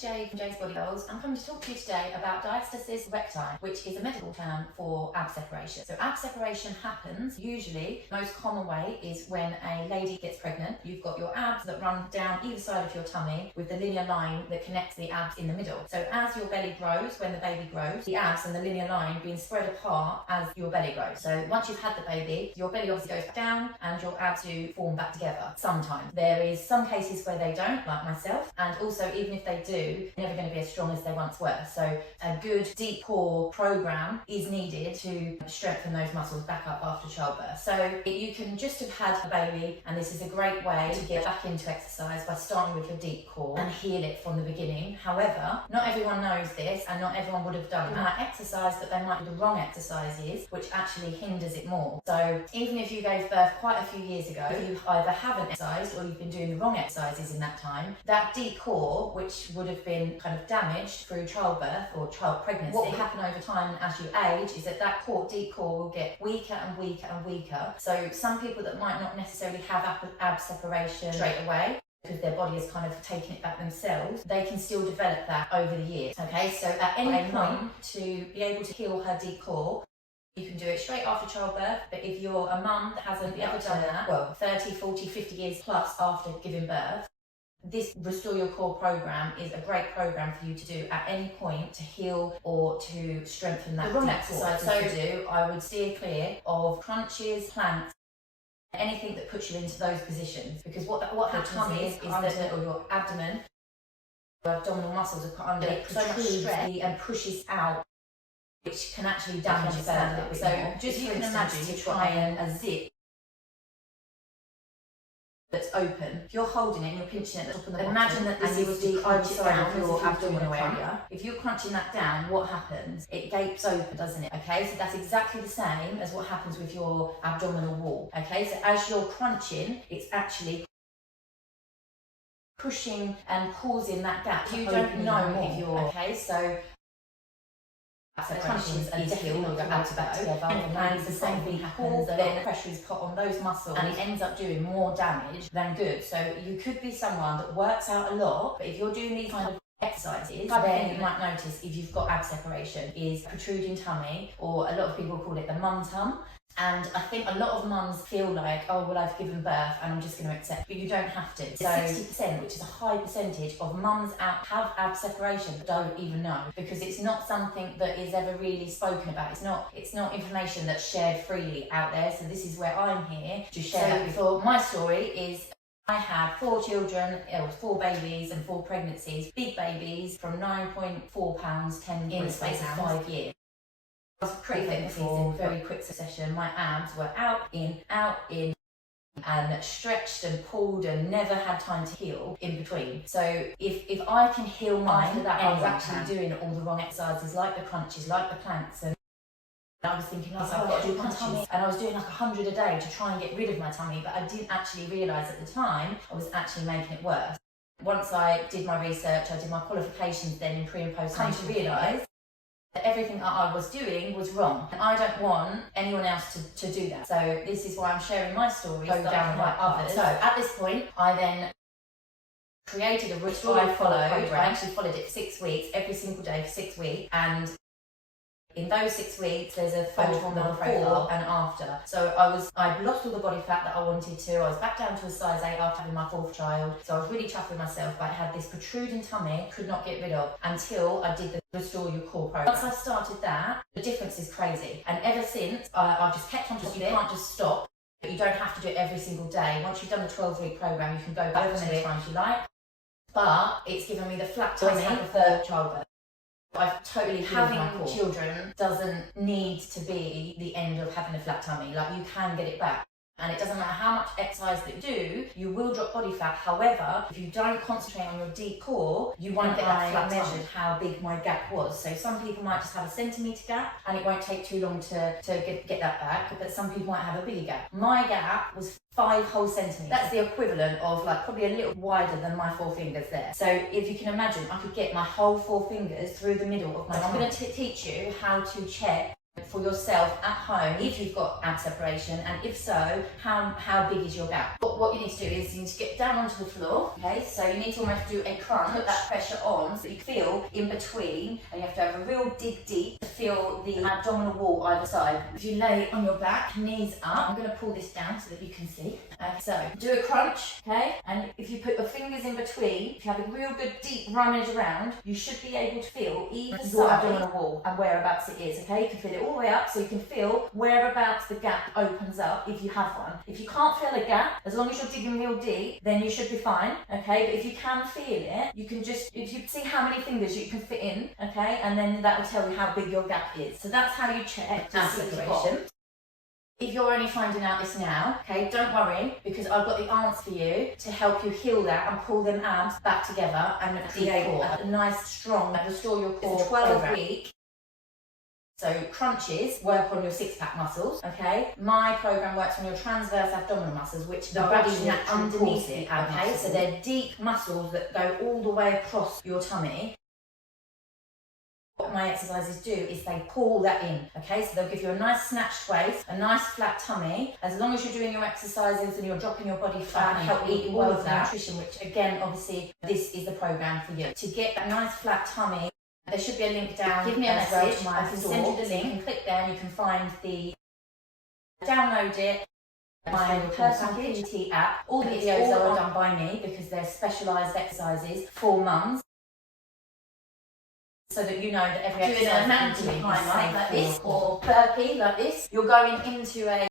Jay from Jay's Body Goals. I'm coming to talk to you today about diastasis recti, which is a medical term for ab separation. So ab separation happens usually, the most common way is when a lady gets pregnant. You've got your abs that run down either side of your tummy with the linear line that connects the abs in the middle. So as your belly grows, when the baby grows, the abs and the linear line being spread apart as your belly grows. So once you've had the baby, your belly obviously goes back down and your abs do form back together. Sometimes. There is some cases where they don't, like myself, and also even if they do, they're never going to be as strong as they once were. So a good deep core program is needed to strengthen those muscles back up after childbirth. So you can just have had a baby, and this is a great way to get back into exercise by starting with your deep core and heal it from the beginning. However, not everyone knows this and not everyone would have done that exercise, but they might do the wrong exercises, which actually hinders it more. So even if you gave birth quite a few years ago, you either haven't exercised or you've been doing the wrong exercises in that time, that deep core, which would have been kind of damaged through childbirth or child pregnancy, what will happen over time as you age is that that core, deep core, will get weaker and weaker and weaker. So some people that might not necessarily have ab separation straight away, because their body has kind of taken it back themselves, they can still develop that over the years. Okay, so at any point to be able to heal her deep core, you can do it straight after childbirth, but if you're a mum that hasn't ever done that, well, 30, 40, 50 years plus after giving birth, this Restore Your Core program is a great program for you to do at any point to heal or to strengthen that. The wrong exercises to do, I would steer clear of crunches, planks, anything that puts you into those positions, because what happens is that your abdomen, your abdominal muscles are put under so much stress and pushes out, which can actually damage your belly. So just you can imagine you're trying a zip that's open. If you're holding it and you're pinching it at the top and the bottom, imagine that this is the crunch down your abdominal area. If you're crunching that down, what happens? It gapes open, doesn't it? Okay, so that's exactly the same as what happens with your abdominal wall. Okay, so as you're crunching, it's actually pushing and causing that gap. You don't know if you're okay, so the crunches are definitely not going to back together, and the same thing happens, then pressure is put on those muscles and it ends up doing more damage than good. So you could be someone that works out a lot, but if you're doing these kind of exercises, then you might notice if you've got ab separation is protruding tummy, or a lot of people call it the Mum Tum. And I think a lot of mums feel like, oh, well, I've given birth and I'm just going to accept, but you don't have to. So 60%, which is a high percentage of mums have ab separation but don't even know, because it's not something that is ever really spoken about. It's not information that's shared freely out there. So this is where I'm here to share that. For my story is, I had 4 children, 4 babies and 4 pregnancies, big babies from 9.4 pounds, 10 in the space of 5 years. I was pretty fit in very quick succession. My abs were out, in, and stretched and pulled and never had time to heal in between. So if I can heal mine, I was actually doing all the wrong exercises, like the crunches, like the planks, and I was thinking, oh, I've got to do my tummy, and I was doing like 100 a day to try and get rid of my tummy, but I didn't actually realise at the time I was actually making it worse. Once I did my research, I did my qualifications then in pre and post, I came to realise that everything that I was doing was wrong, and I don't want anyone else to do that. So this is why I'm sharing my story, go down like others. So at this point, I then created a routine I followed. I actually followed it for 6 weeks, every single day for 6 weeks, and in those 6 weeks, there's a photo on the before and after. So I'd lost all the body fat that I wanted to. I was back down to a size 8 after having my 4th child. So I was really tough with myself, but I had this protruding tummy, could not get rid of, until I did the Restore Your Core program. Once I started that, the difference is crazy. And ever since, I've just kept on top of it. You can't just stop. You don't have to do it every single day. Once you've done the 12-week program, you can go back as many times you like. But it's given me the flat tummy for childbirth. I've totally having children doesn't need to be the end of having a flat tummy. Like, you can get it back. And it doesn't matter how much exercise that you do, you will drop body fat. However, if you don't concentrate on your deep core, you won't get that flat tummy. I measured how big my gap was. So some people might just have a centimetre gap and it won't take too long to get that back, but some people might have a bigger gap. My gap was 5 whole centimetres. That's the equivalent of like probably a little wider than my 4 fingers there. So if you can imagine, I could get my whole 4 fingers through the middle of my tummy. I'm going to teach you how to check for yourself at home if you've got ab separation, and if so, how big is your gap? What you need to do is you need to get down onto the floor, okay? So you need to almost do a crunch, put that pressure on so you feel in between, and you have to have a real dig deep to feel the abdominal wall either side. If you lay on your back, knees up, I'm going to pull this down so that you can see. So do a crunch, okay? And if you put your fingers in between, if you have a real good deep rummage around, you should be able to feel either side abdominal wall and whereabouts it is, okay? You can feel it all the way up, so you can feel whereabouts the gap opens up if you have one. If you can't feel a gap, as long as you're digging real deep, then you should be fine, okay? But if you can feel it, you can just, if you see how many fingers you can fit in, okay? And then that will tell you how big your gap is. So that's how you check ab separation. If you're only finding out this now, okay, don't worry, because I've got the answer for you to help you heal that and pull them abs back together and create a nice, strong, restore your core. It's a 12-week. So crunches work on your six-pack muscles, okay? My program works on your transverse abdominal muscles, which are actually underneath it, okay? So they're deep muscles that go all the way across your tummy. What my exercises do is they pull that in, okay? So they'll give you a nice snatched waist, a nice flat tummy. As long as you're doing your exercises and you're dropping your body fat and help eating well with nutrition, which again, obviously, this is the program for you. To get that nice flat tummy, there should be a link down. Give me a message. I can send you the link. You can click there and you can find the download it. My personal PT app. All the videos are done by me because they're specialised exercises for mums. So that you know that every exercise doing a mountain climber like this or burpee like this, you're going into a